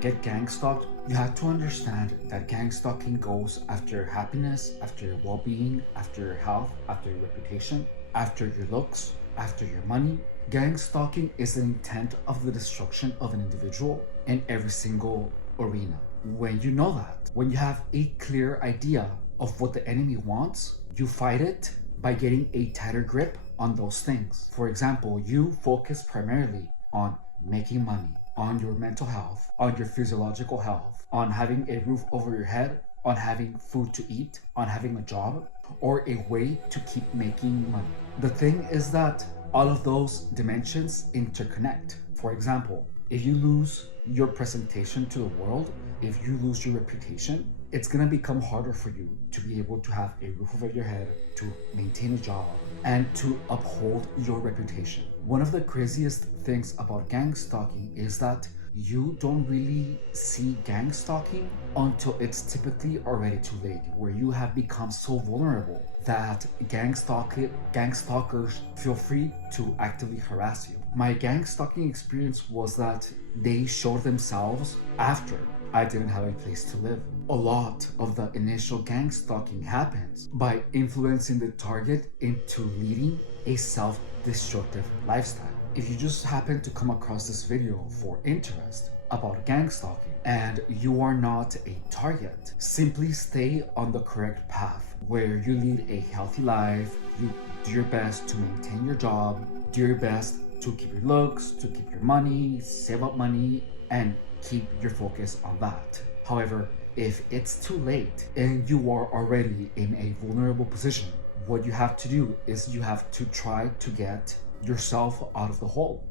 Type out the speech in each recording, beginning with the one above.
get gang stalked, you have to understand that gang stalking goes after your happiness, after your well-being, after your health, after your reputation, after your looks, after your money. Gang stalking is an intent of the destruction of an individual in every single arena. When you know that, when you have a clear idea of what the enemy wants, you fight it by getting a tighter grip on those things. For example, you focus primarily on making money, on your mental health, on your physiological health, on having a roof over your head, on having food to eat, on having a job, or a way to keep making money. The thing is that all of those dimensions interconnect. For example, if you lose your presentation to the world, if you lose your reputation, it's gonna become harder for you to be able to have a roof over your head, to maintain a job, and to uphold your reputation. One of the craziest things about gang stalking is that you don't really see gang stalking until it's typically already too late, where you have become so vulnerable that gang stalkers feel free to actively harass you. My gang stalking experience was that they showed themselves after I didn't have a place to live. A lot of the initial gang stalking happens by influencing the target into leading a self-destructive lifestyle. If you just happen to come across this video for interest about gang stalking and you are not a target, simply stay on the correct path where you lead a healthy life, you do your best to maintain your job, do your best to keep your looks, to keep your money, save up money, and keep your focus on that. However, if it's too late and you are already in a vulnerable position, what you have to do is you have to try to get yourself out of the hole.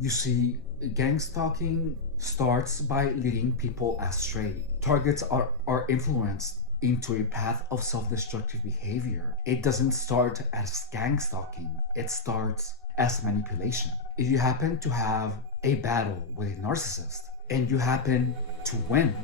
You see, gang stalking starts by leading people astray. Targets are influenced into a path of self-destructive behavior. It doesn't start as gang stalking, it starts as manipulation. If you happen to have a battle with a narcissist and you happen to win,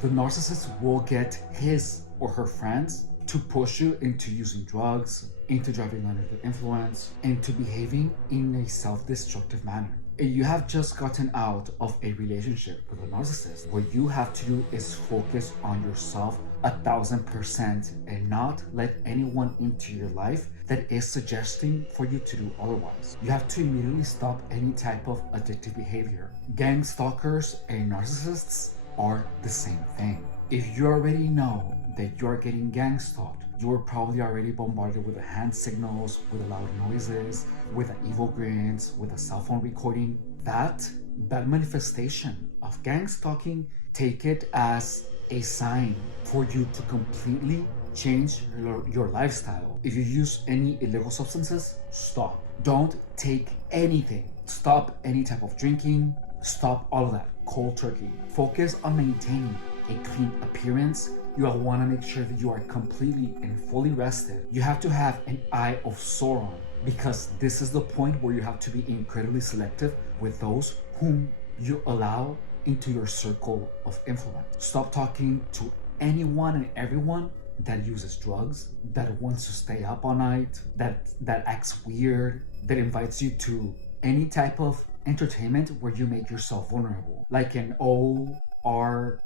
the narcissist will get his or her friends to push you into using drugs, into driving under the influence, into behaving in a self-destructive manner. If you have just gotten out of a relationship with a narcissist, what you have to do is focus on yourself 1000% and not let anyone into your life that is suggesting for you to do otherwise. You have to immediately stop any type of addictive behavior. Gang stalkers and narcissists are the same thing. If you already know that you are getting gang stalked, you were probably already bombarded with the hand signals, with the loud noises, with the evil grins, with the cell phone recording. That manifestation of gang stalking, take it as a sign for you to completely change your lifestyle. If you use any illegal substances, stop. Don't take anything. Stop any type of drinking. Stop all of that. Cold turkey. Focus on maintaining a clean appearance. You want to make sure that you are completely and fully rested. You have to have an eye of Sauron, because this is the point where you have to be incredibly selective with those whom you allow into your circle of influence. Stop talking to anyone and everyone that uses drugs, that wants to stay up all night, that acts weird, that invites you to any type of entertainment where you make yourself vulnerable. Like an ORGY,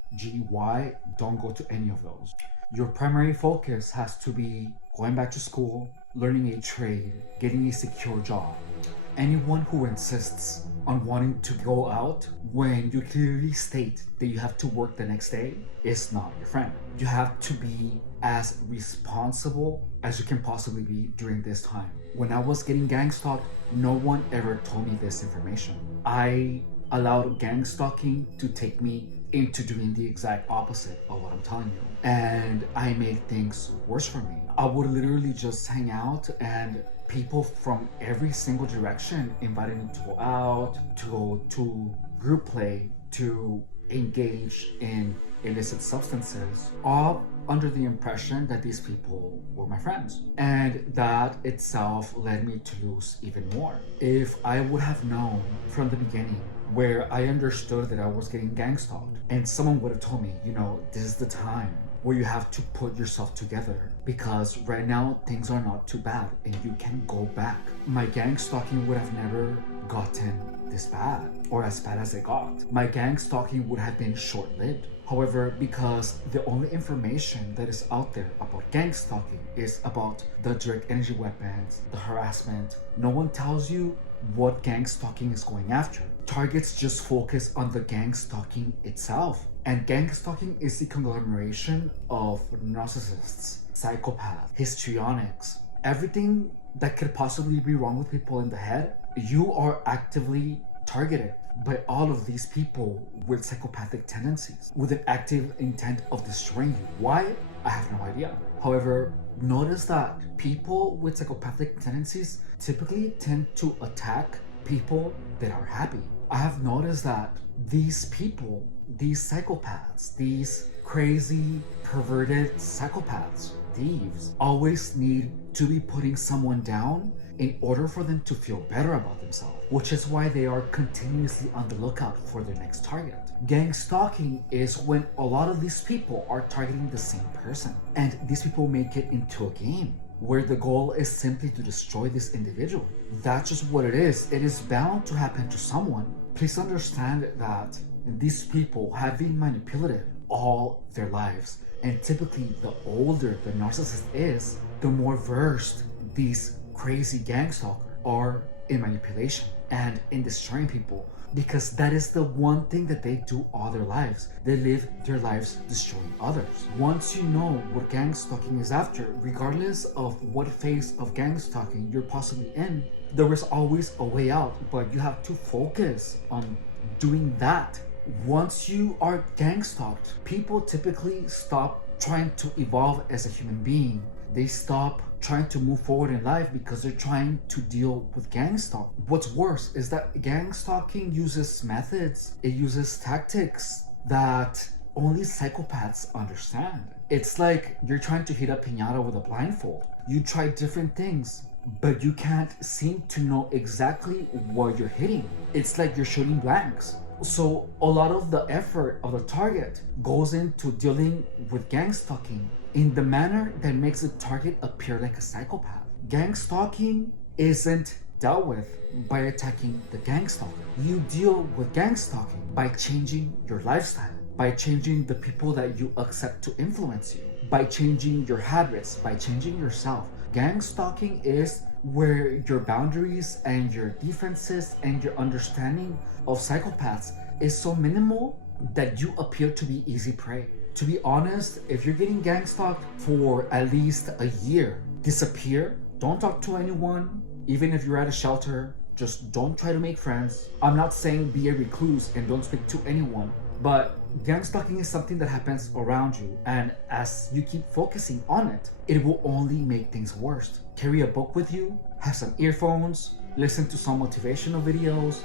don't go to any of those. Your primary focus has to be going back to school, learning a trade, getting a secure job. Anyone who insists on wanting to go out when you clearly state that you have to work the next day is not your friend. You have to be as responsible as you can possibly be during this time. When I was getting gang stalked, no one ever told me this information. I allowed gang stalking to take me into doing the exact opposite of what I'm telling you. And I made things worse for me. I would literally just hang out and people from every single direction invited me to go out, to go to group play, to engage in illicit substances, all under the impression that these people were my friends. And that itself led me to lose even more. If I would have known from the beginning, where I understood that I was getting gang stalked, and someone would have told me, this is the time where you have to put yourself together, because right now things are not too bad and you can go back. My gang stalking would have never gotten this bad or as bad as it got. My gang stalking would have been short-lived. However, because the only information that is out there about gang stalking is about the direct energy weapons, the harassment, no one tells you what gang stalking is going after. Targets just focus on the gang stalking itself. And gang stalking is the conglomeration of narcissists, psychopaths, histrionics, everything that could possibly be wrong with people in the head. You are actively targeted by all of these people with psychopathic tendencies, with an active intent of destroying you. Why? I have no idea. However, notice that people with psychopathic tendencies typically tend to attack people that are happy. I have noticed that these people, these psychopaths, these crazy, perverted psychopaths, thieves, always need to be putting someone down in order for them to feel better about themselves, which is why they are continuously on the lookout for their next target. Gang stalking is when a lot of these people are targeting the same person, and these people make it into a game where the goal is simply to destroy this individual. That's just what it is. It is bound to happen to someone. Please understand that these people have been manipulative all their lives, and typically the older the narcissist is, the more versed these crazy gang stalkers are in manipulation and in destroying people, because that is the one thing that they do all their lives. They live their lives destroying others. Once you know what gang stalking is after, regardless of what phase of gang stalking you're possibly in, there is always a way out, but you have to focus on doing that. Once you are gang stalked, people typically stop trying to evolve as a human being. They stop trying to move forward in life because they're trying to deal with gang stalk. What's worse is that gang stalking uses methods, it uses tactics that only psychopaths understand. It's like you're trying to hit a piñata with a blindfold. You try different things, but you can't seem to know exactly what you're hitting. It's like you're shooting blanks. So a lot of the effort of the target goes into dealing with gang stalking in the manner that makes the target appear like a psychopath. Gang stalking isn't dealt with by attacking the gang stalker. You deal with gang stalking by changing your lifestyle, by changing the people that you accept to influence you, by changing your habits, by changing yourself. Gang stalking is where your boundaries and your defenses and your understanding of psychopaths is so minimal that you appear to be easy prey. To be honest, if you're getting gang stalked for at least a year, disappear, don't talk to anyone. Even if you're at a shelter, just don't try to make friends. I'm not saying be a recluse and don't speak to anyone, but gang stalking is something that happens around you, and as you keep focusing on it, it will only make things worse. Carry a book with you, have some earphones, listen to some motivational videos,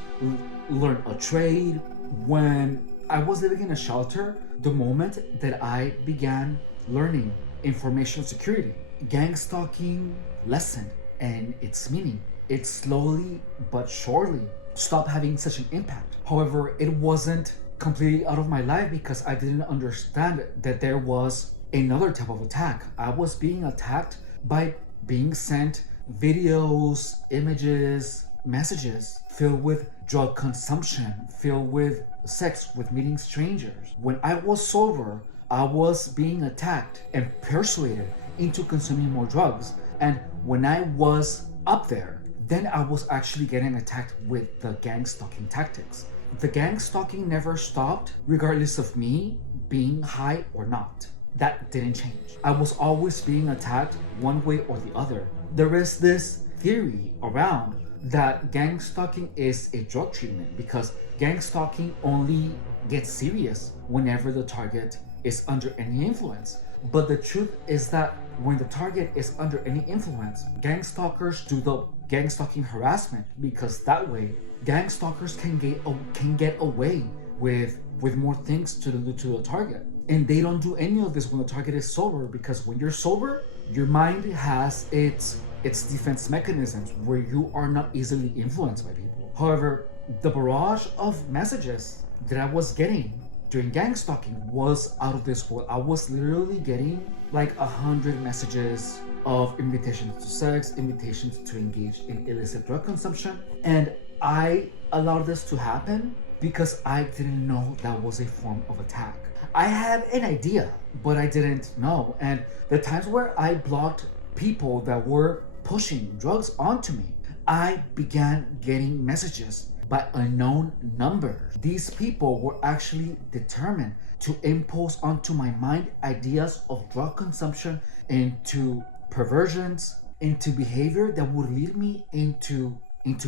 learn a trade. When I was living in a shelter, the moment that I began learning information security, gang stalking lessened and its meaning. It slowly but surely stopped having such an impact. However, it wasn't completely out of my life because I didn't understand that there was another type of attack. I was being attacked by being sent videos, images, messages filled with drug consumption, filled with sex, with meeting strangers. When I was sober, I was being attacked and persuaded into consuming more drugs. And when I was up there, then I was actually getting attacked with the gang stalking tactics. The gang stalking never stopped, regardless of me being high or not. That didn't change. I was always being attacked one way or the other. There is this theory around that gang stalking is a drug treatment because gang stalking only gets serious whenever the target is under any influence. But the truth is that when the target is under any influence, gang stalkers do the gang stalking harassment because that way gang stalkers can get away with more things to the target. And they don't do any of this when the target is sober, because when you're sober, your mind has its defense mechanisms where you are not easily influenced by people. However, the barrage of messages that I was getting during gang stalking was out of this world. I was literally getting like 100 messages of invitations to sex, invitations to engage in illicit drug consumption, and I allowed this to happen because I didn't know that was a form of attack. I had an idea, but I didn't know. And the times where I blocked people that were pushing drugs onto me, I began getting messages by unknown numbers. These people were actually determined to impose onto my mind ideas of drug consumption, into perversions, into behavior that would lead me into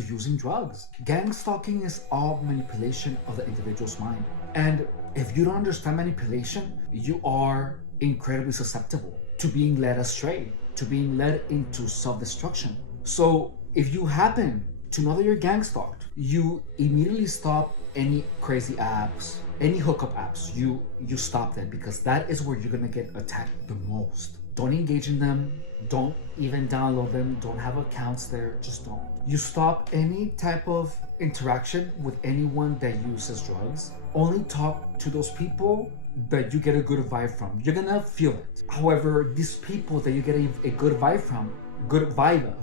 using drugs. Gang stalking is all manipulation of the individual's mind. And if you don't understand manipulation, you are incredibly susceptible to being led astray, to being led into self-destruction. So if you happen to know that you're gang stalked, you immediately stop any crazy apps, any hookup apps. You stop them, because that is where you're gonna get attacked the most. Don't engage in them. Don't even download them. Don't have accounts there. Just don't. You stop any type of interaction with anyone that uses drugs. Only talk to those people that you get a good vibe from. You're gonna feel it. However, these people that you get a good vibe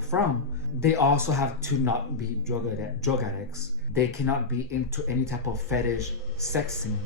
from, they also have to not be drug addicts. They cannot be into any type of fetish sex scene.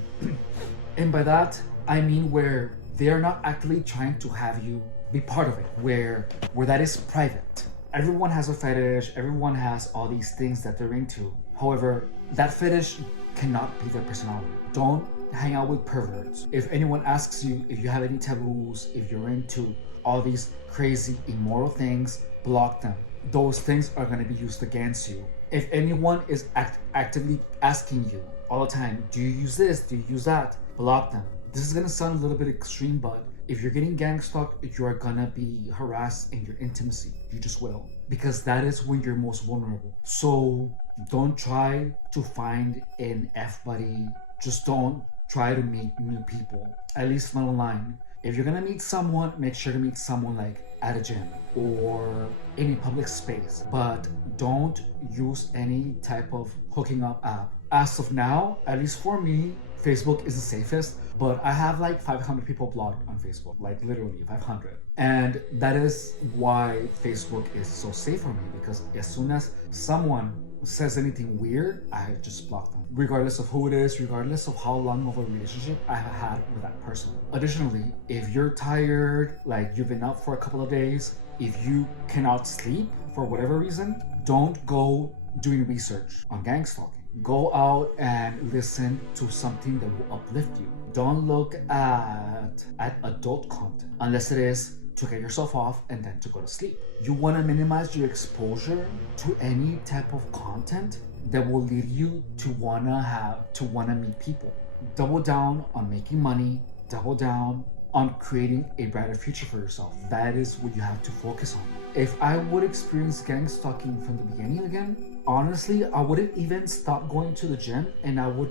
And by that, I mean where they are not actively trying to have you be part of it, where that is private. Everyone has a fetish, everyone has all these things that they're into. However, that fetish cannot be their personality. Don't hang out with perverts. If anyone asks you if you have any taboos, if you're into all these crazy immoral things, block them. Those things are going to be used against you. If anyone is actively asking you all the time, do you use this, do you use that, block them. This is gonna sound a little bit extreme, but if you're getting gang stalked, you are gonna be harassed in your intimacy. You just will. Because that is when you're most vulnerable. So don't try to find an F buddy. Just don't try to meet new people, at least not online. If you're gonna meet someone, make sure to meet someone like at a gym or any public space. But don't use any type of hooking up app. As of now, at least for me, Facebook is the safest, but I have like 500 people blocked on Facebook, like literally 500. And that is why Facebook is so safe for me, because as soon as someone says anything weird, I just block them, regardless of who it is, regardless of how long of a relationship I have had with that person. Additionally, if you're tired, like you've been up for a couple of days, if you cannot sleep for whatever reason, don't go doing research on gang stalking. Go out and listen to something that will uplift you. Don't look at adult content unless it is to get yourself off and then to go to sleep. You want to minimize your exposure to any type of content that will lead you to wanna meet people. Double down on making money, double down on creating a brighter future for yourself. That is what you have to focus on. If I would experience gang stalking from the beginning again, honestly, I wouldn't even stop going to the gym, and I would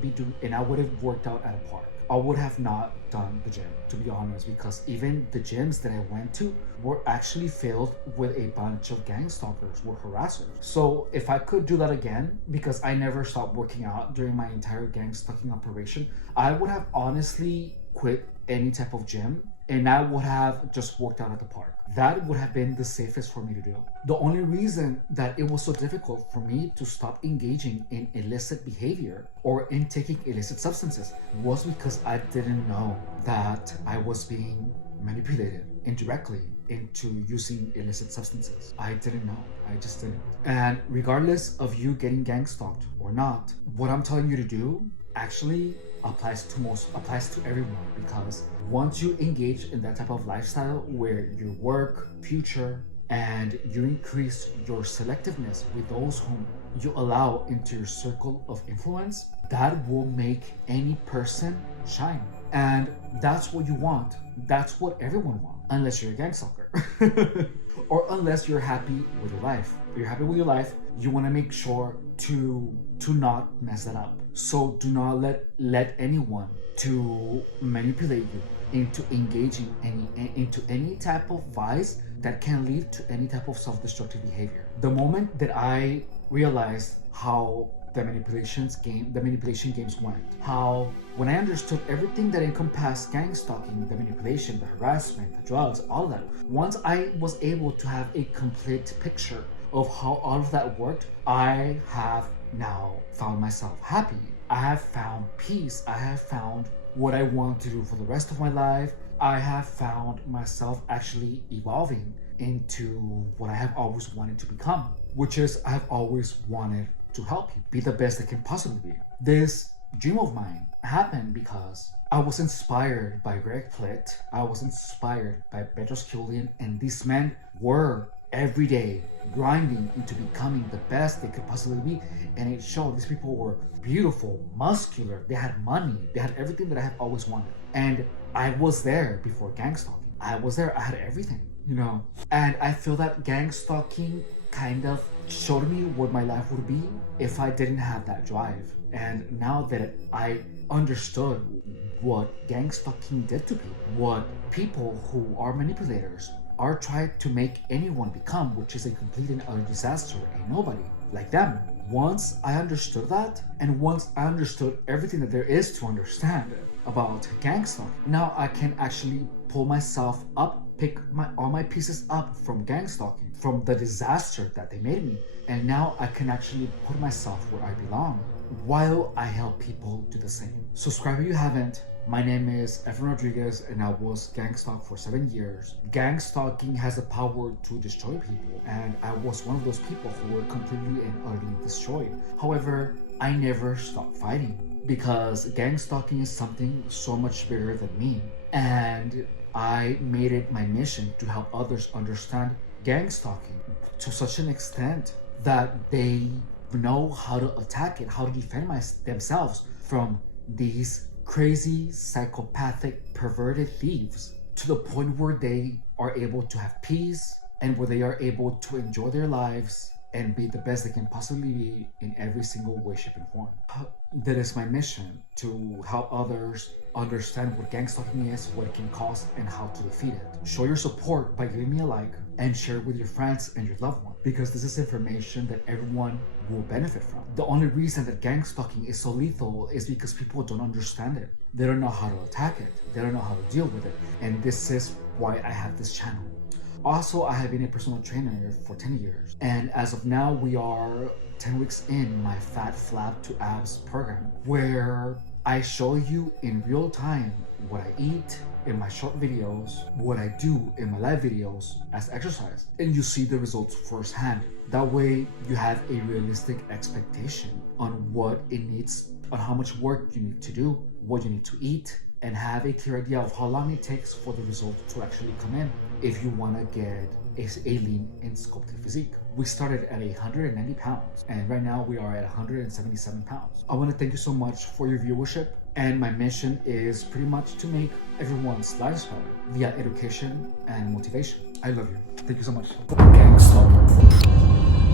have worked out at a park. I would have not done the gym, to be honest, because even the gyms that I went to were actually filled with a bunch of gang stalkers, were harassers. So if I could do that again, because I never stopped working out during my entire gang stalking operation, I would have honestly quit any type of gym, and I would have just worked out at the park. That would have been the safest for me to do. The only reason that it was so difficult for me to stop engaging in illicit behavior or in taking illicit substances was because I didn't know that I was being manipulated indirectly into using illicit substances. I didn't know. I just didn't. And regardless of you getting gang stalked or not, what I'm telling you to do actually applies to everyone, because once you engage in that type of lifestyle where your work, future, and you increase your selectiveness with those whom you allow into your circle of influence, that will make any person shine. And that's what you want. That's what everyone wants, unless you're a gang stalker. Or unless you're happy with your life. If you're happy with your life, you want to make sure to not mess that up. So do not let anyone to manipulate you into engaging into any type of vice that can lead to any type of self-destructive behavior. The moment that I realized how the manipulation games went, how when I understood everything that encompassed gang stalking, the manipulation, the harassment, the drugs, all of that, once I was able to have a complete picture of how all of that worked, I have now found myself happy. I have found peace. I have found what I want to do for the rest of my life. I have found myself actually evolving into what I have always wanted to become, which is I have always wanted to help you be the best I can possibly be. This dream of mine happened because I was inspired by Greg Plitt. I was inspired by Petros Kilian, and these men were every day grinding into becoming the best they could possibly be. And it showed. These people were beautiful, muscular, they had money, they had everything that I have always wanted. And I was there before GANGSTALKiNG. I was there, I had everything, you know. And I feel that GANGSTALKiNG kind of showed me what my life would be if I didn't have that drive. And now that I understood what GANGSTALKiNG did to people, what people who are manipulators are trying to make anyone become, which is a complete and utter disaster, a nobody like them. Once I understood that, and once I understood everything that there is to understand about GANGSTALKiNG, now I can actually pull myself up, pick all my pieces up from GANGSTALKiNG, from the disaster that they made me, and now I can actually put myself where I belong, while I help people do the same. Subscribe if you haven't. My name is Efren Rodriguez, and I was GANGSTALK for 7 years. GANGSTALKiNG has the power to destroy people, and I was one of those people who were completely and utterly destroyed. However, I never stopped fighting, because GANGSTALKiNG is something so much bigger than me, and I made it my mission to help others understand GANGSTALKiNG to such an extent that they know how to attack it, how to defend themselves from these crazy, psychopathic, perverted thieves, to the point where they are able to have peace and where they are able to enjoy their lives and be the best they can possibly be in every single way, shape, and form. That is my mission, to help others understand what GANGSTALKiNG is, what it can cost, and how to defeat it. Show your support by giving me a like and share it with your friends and your loved ones, because this is information that everyone will benefit from. The only reason that GANGSTALKiNG is so lethal is because people don't understand it. They don't know how to attack it. They don't know how to deal with it. And this is why I have this channel. Also, I have been a personal trainer for 10 years. And as of now, we are 10 weeks in my Fat Flab to Abs program, where I show you in real time what I eat in my short videos, what I do in my live videos as exercise, and you see the results firsthand. That way you have a realistic expectation on what it needs, on how much work you need to do, what you need to eat, and have a clear idea of how long it takes for the result to actually come in if you want to get a lean and sculpted physique. We started at 190 pounds, and right now we are at 177 pounds. I want to thank you so much for your viewership, and my mission is pretty much to make everyone's lives better via education and motivation. I love you. Thank you so much. GANGSTALK.